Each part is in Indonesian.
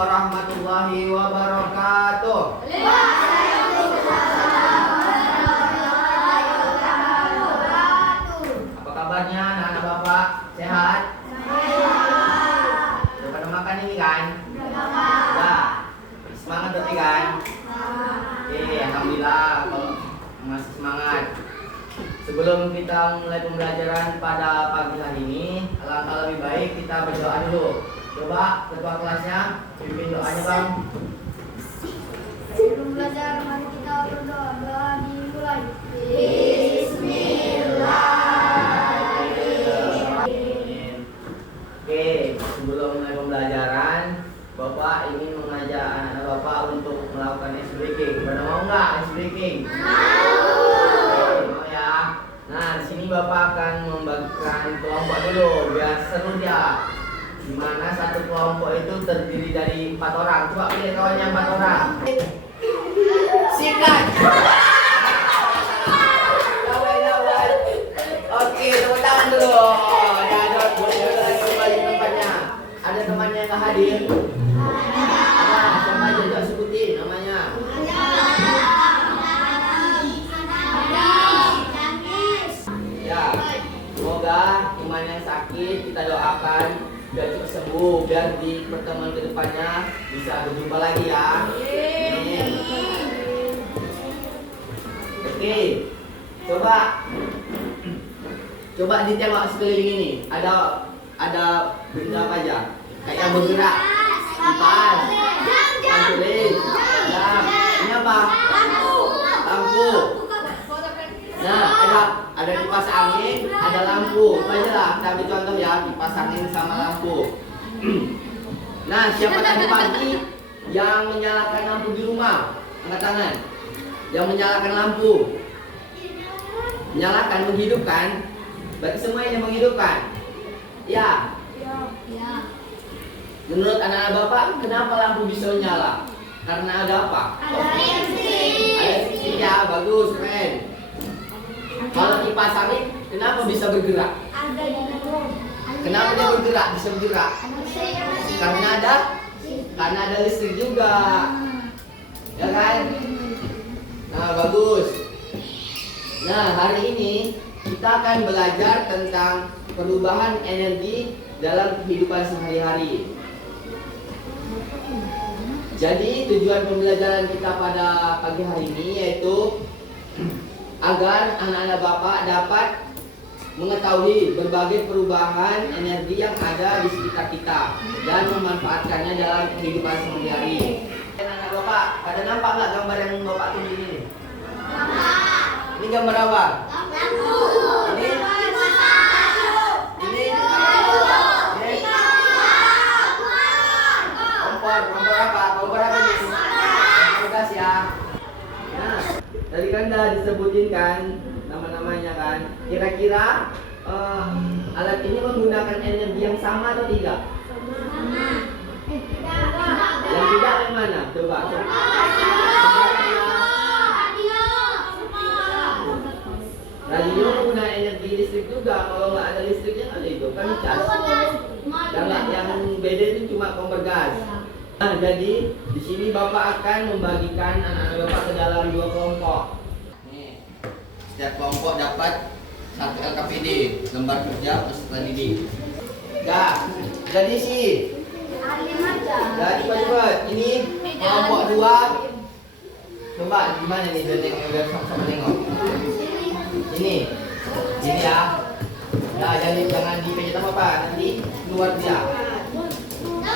warahmatullahi wabarakatuh. Apa kabarnya anak-anak Bapak? Sehat? Udah pada makan ini kan? Ya. Semangat berarti kan? Oke, alhamdulillah kalau masih semangat. Sebelum kita mulai pembelajaran pada pagi hari ini, alangkah lebih baik kita berdoa dulu. Coba ketua kelasnya pimpin doanya, Bang. Sebelum belajar, mari kita berdoa. Doa dimulai. Bismillahirrahmanirrahim. Oke, sebelum mulai pembelajaran, Bapak ingin mengajak anak-anak Bapak untuk melakukan ice breaking. Pada mau nggak ice breaking? Mau ya. Nah, di sini Bapak akan membagikan kelompok dulu biar seru dia. Di mana satu kelompok itu terdiri dari 4 orang. Coba pilih kawannya 4 orang. Sikat. Kawan-kawan. Oke, tepuk tangan dulu. Ya, boleh lagi kembali ke tempatnya. Ada temannya yang nggak hadir? Nah, siapa aja coba sebutin namanya. Ya, semoga teman yang sakit kita doakan biar cepat sembuh, biar di pertemuan kedepannya bisa berjumpa lagi ya. Oke, coba ditengok sekeliling ini. Ada benda apa aja? Kayak yang bergerak. Kipas, tulis. Nah, ini apa? Lampu. Nah, ada kipas angin, ada lampu. Itu aja lah, kita ambil contoh ya, kipas angin sama lampu. Nah, siapa tadi pagi yang menyalakan lampu di rumah? Angkat tangan. Yang menyalakan lampu. Menyalakan, menghidupkan. Berarti semuanya menghidupkan. Ya. Menurut anak-anak Bapak, kenapa lampu bisa menyala? Karena ada apa? Ada listrik ya, bagus, keren. Kalau kipas angin, kenapa bisa bergerak? Kenapa dia bergerak? Bisa bergerak? Karena ada listrik juga, ya kan? Nah, bagus. Nah, hari ini kita akan belajar tentang perubahan energi dalam kehidupan sehari-hari. Jadi tujuan pembelajaran kita pada pagi hari ini yaitu agar anak-anak Bapak dapat mengetahui berbagai perubahan energi yang ada di sekitar kita dan memanfaatkannya dalam kehidupan sehari-hari. Anak-anak Bapak, pada nampak nggak gambar yang Bapak tulis ini? Ini gambar apa? Ini? Kompor apa? Kompor apa ini? Kompor gas ya. Nah, tadi kan udah disebutin kan nama-namanya kan. Kira-kira alat ini menggunakan energi yang sama atau tidak? Yang tidak yang mana? Coba. Radio menggunakan energi listrik juga. Kalau nggak ada listriknya nggak ada itu kan cas. Yang beda itu cuma kompor gas. Nah, jadi di sini Bapak akan membagikan anak-anak Bapak ke dalam 2 kelompok. Nih, setiap kelompok dapat 1 LKPD, lembar kerja peserta didik. Jadi sih. Jadi cepat. Ini kelompok 2. Coba gimana nih biar sama-sama tengok. Ini ya. Nah, jangan dipencet apa nanti keluar dia.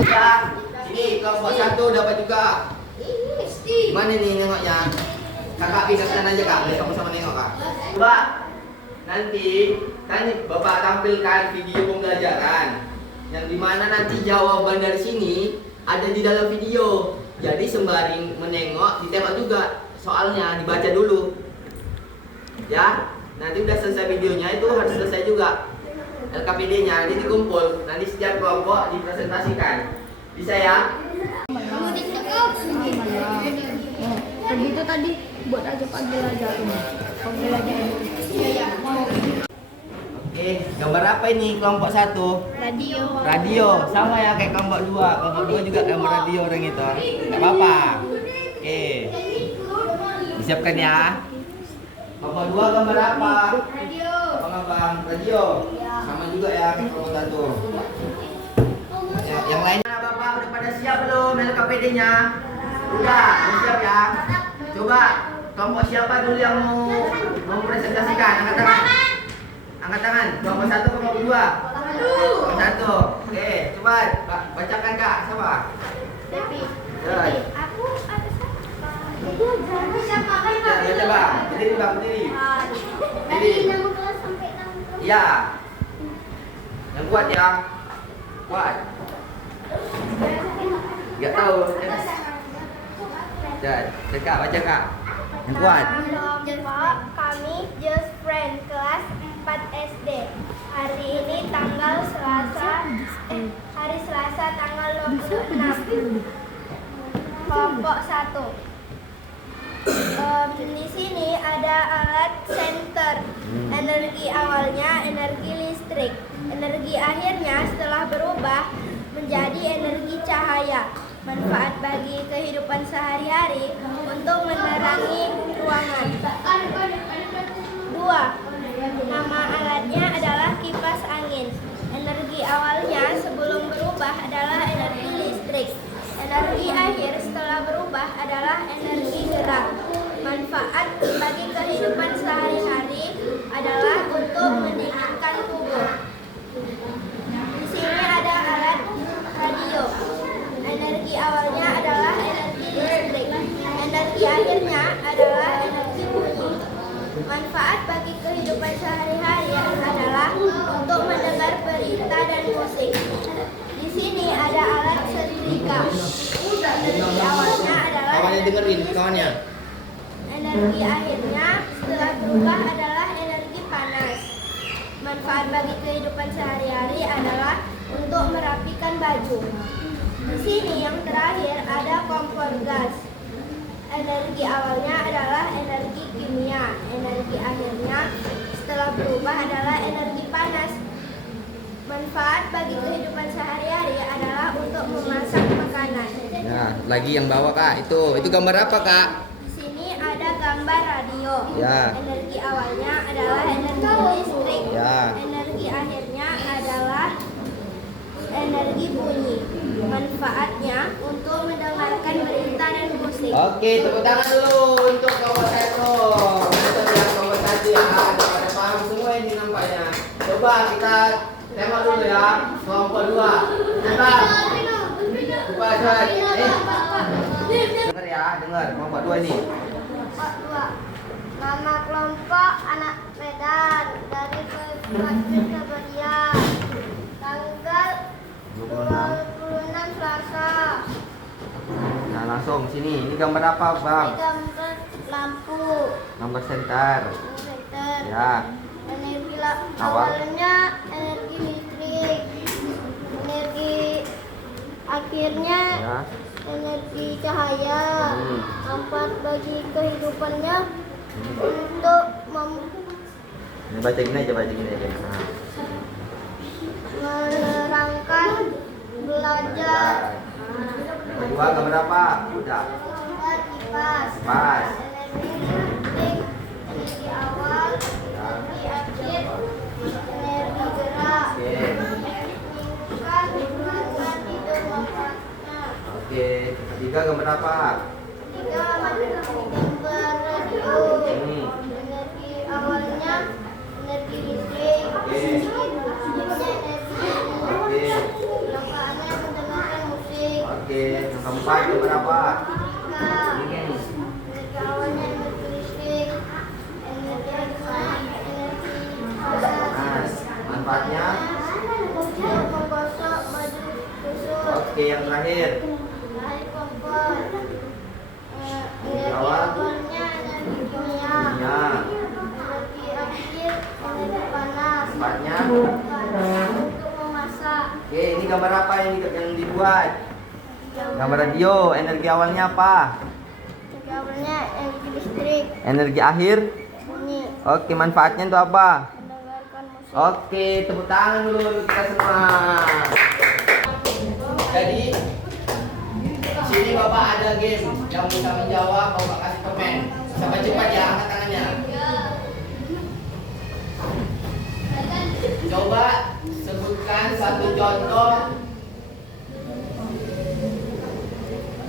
Ya. Ini kelompok 1 dapat juga. Gimana nih nengoknya? Kakak pindahkan aja Kak, biar sama-sama nengok Kak. Coba nanti kan Bapak tampilkan video pembelajaran yang dimana nanti jawaban dari sini ada di dalam video. Jadi sembari menengok, ditengok juga soalnya, dibaca dulu. Ya, nanti udah selesai videonya itu harus selesai juga LKPD-nya, nanti dikumpul, nanti setiap kelompok dipresentasikan. Bisa ya? Begitu tadi buat aja panggil aja ini. Panggil aja. Iya. Oke, gambar apa ini kelompok 1? Radio. Radio, sama ya kayak kelompok 2. Kelompok 2 juga gambar radio orang itu. Enggak apa-apa. Oke. Disiapkan ya. Kelompok 2 gambar apa? Radio. Abang-abang, radio. Sama juga ya kayak kelompok 1. Ya, yang lainnya Bapak udah pada siap belum LKPD-nya? Udah siap ya. Coba kelompok siapa dulu yang mau presentasikan? Angkat tangan. Angkat tangan. Kelompok 1, kelompok 2. Kelompok 1. Oke, coba bacakan Kak. Siapa? Devi. Terus. Aku ada siapa? Ya, baca Bang. Berdiri Bang, berdiri. Dari 6 kelas sampai 6 kelas. Iya. Yang kuat ya. Kuat. Enggak tahu. Kak, baca Kak. Yang kuat. Pak, kami just friend kelas 4 SD. Hari ini tanggal hari Selasa tanggal 26. Kelompok 1. Di sini ada alat senter. Energi awalnya energi listrik. Energi akhirnya setelah berubah menjadi energi cahaya. Manfaat bagi kehidupan sehari-hari untuk menerangi ruangan. 2. Nama alatnya adalah kipas angin. Energi awalnya sebelum berubah adalah energi listrik. Energi akhir setelah berubah adalah energi gerak. Manfaat bagi kehidupan sehari-hari adalah untuk mendinginkan tubuh. Di sini ada alat radio. Energi awalnya adalah energi listrik. Energi akhirnya adalah energi bunyi. Manfaat bagi kehidupan sehari-hari adalah untuk mendengar berita dan musik. Di sini ada alat setrika. Energi awalnya adalah Kawannya dengerin, listrik. kawannya. Energi akhirnya setelah berubah adalah energi panas. Manfaat bagi kehidupan sehari-hari adalah untuk merapikan baju. Di sini yang terakhir ada kompor gas. Energi awalnya adalah energi kimia. Energi akhirnya setelah berubah adalah energi panas. Manfaat bagi kehidupan sehari-hari adalah untuk memasak makanan. Ya, lagi yang bawah Kak. Itu gambar apa Kak? Di sini ada gambar radio. Ya. Energi awalnya adalah energi listrik. Ya. Energi akhirnya adalah energi bunyi. Manfaatnya untuk mendengarkan berita dan musik. Oke, tepuk tangan dulu untuk kelompok 1. Untuk yang kelompok 1 ya, pada paham semua ini nampaknya. Coba kita tembak dulu ya, kelompok 2. Coba dengar ya, dengar kelompok 2 ini. Kelompok 2. Nama kelompok anak Medan dari Kabupaten Kebayan. Tanggal 26 Selasa. Nah, langsung sini. Ini gambar apa, Bang? Ini gambar lampu. Gambar senter. Meter. Ya. Energi Awal. awalnya energi listrik. Energi akhirnya Ya. energi cahaya. Manfaat bagi kehidupannya untuk Ini baca gini aja, baca gini aja. Nah. menerangkan belajar. Kedua gambar apa? Udah. Gambar kipas. Kipas. Energi listrik. Energi awal. Energi akhir. Energi gerak. Oke. Meningkatkan hubungan tidur manfaatnya. Oke. Ketiga gambar apa? Tiga, gambar radio. Energi awalnya energi listrik. Oke. Akhirnya energi Oke. manfaatnya mendengarkan musik. Oke. Yang keempat gambar apa? Tiga, energi awalnya energi listrik. Energi akhirnya energi panas. Manfaatnya? Untuk menggosok baju kusut. Oke. Yang terakhir. Dari kompor. Energi Awal. awalnya energi kimia. Ya. Energi akhir energi panas. Manfaatnya? Untuk memasak. Oke. Ini gambar apa yang dibuat? Gambar radio. Energi awalnya apa? Energi awalnya energi listrik. Energi akhir? Bunyi. Oke. Manfaatnya itu apa? Mendengarkan musik. Oke, tepuk tangan dulu untuk kita semua. Jadi, sini Bapak ada game yang bisa menjawab. Bapak kasih komen. Sampai cepat ya, angkat tangannya. Coba sebutkan satu contoh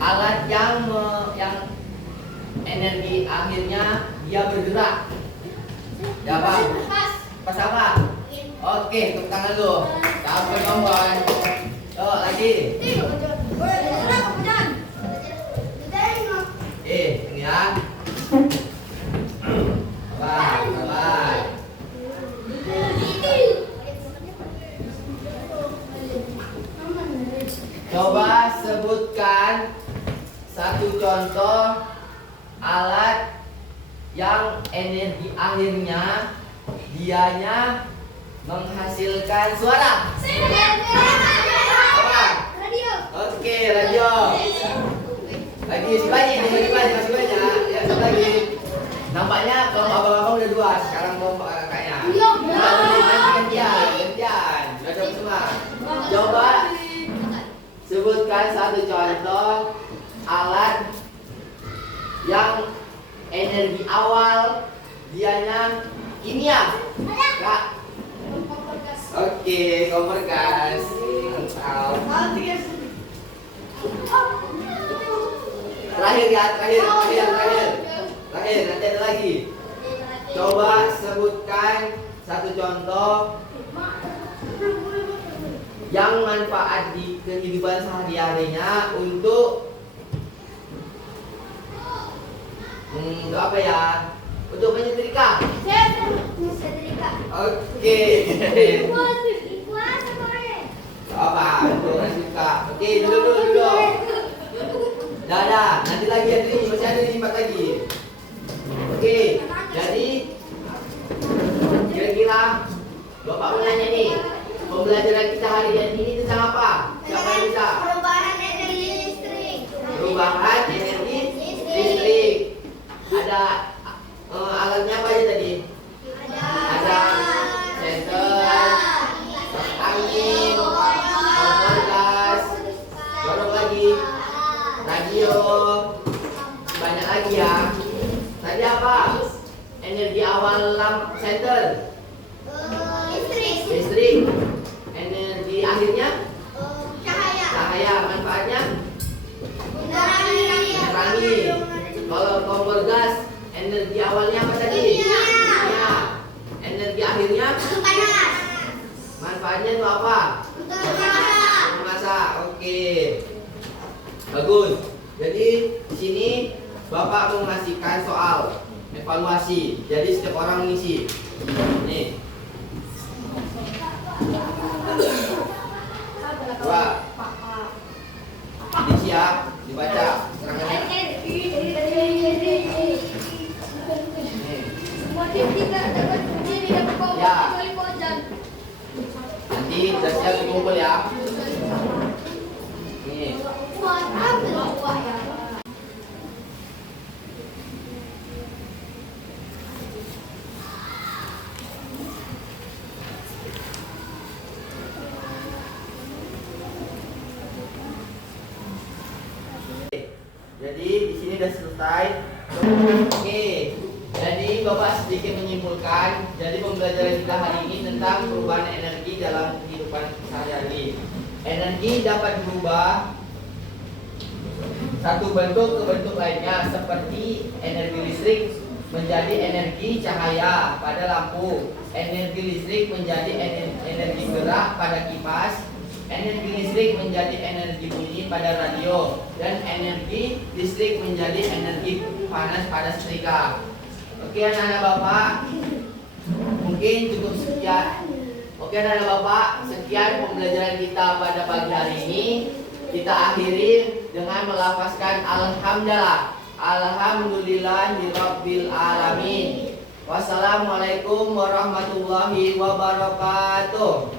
alat yang energi akhirnya dia bergerak. Ya Bang. Pas apa? Oke, tepuk tangan dulu. Sampai kawan. Oh, lagi. Ini ya. Bye. Coba sebutkan satu contoh alat yang energi akhirnya dianya menghasilkan suara. Oke, radio. Lagi masih banyak, masih banyak. Ya, satu lagi. Nampaknya kalau abang-abang udah dua, sekarang kelompok kakaknya. Gantian. Sudah semua. Coba sebutkan satu contoh alat yang energi awal dianya kimia. Kak. Oke, kompor gas. Mantap. Terakhir ya, terakhir, nanti ada lagi. Coba sebutkan satu contoh yang manfaat di kehidupan sehari-harinya untuk apa ya? Untuk menyetrika. Oke. Apa? Untuk menyetrika. Oke, dulu. Dah. Nanti lagi ada ini, masih ada 5 lagi. Oke, jadi kira-kira Bapak mau nanya nih, pembelajaran kita hari ini tentang apa? Siapa yang bisa? Perubahan energi listrik. Perubahan energi listrik. Ada alatnya apa aja tadi? Ada senter, angin, kompor gas, dorong lagi, radio, banyak lagi ya. Tadi apa? Energi awal lamp senter. Listrik. Energi akhirnya? Cahaya. Manfaatnya? Menerangi. Kalau kompor gas, energi awalnya apa tadi? Kimia. Energi akhirnya? Manfaatnya itu apa? Memasak. Oke. Bagus. Jadi di sini Bapak mau ngasihkan soal evaluasi. Jadi setiap orang mengisi. Nih. Dua. Diisi ya, dibaca serangannya. Nanti sudah siap dikumpul ya. Nih. Jadi di sini sudah selesai. Oke. Jadi Bapak sedikit menyimpulkan. Jadi pembelajaran kita hari ini tentang perubahan energi dalam kehidupan sehari-hari. Energi dapat berubah satu bentuk ke bentuk lainnya, seperti energi listrik menjadi energi cahaya pada lampu, energi listrik menjadi energi gerak pada kipas, energi listrik menjadi energi bunyi pada radio, dan energi listrik menjadi energi panas pada setrika. Oke anak-anak Bapak, mungkin cukup sekian. Oke anak-anak Bapak, sekian pembelajaran kita pada pagi hari ini. Kita akhiri dengan melafazkan alhamdulillah. Alhamdulillahirabbil alamin. Wassalamualaikum warahmatullahi wabarakatuh.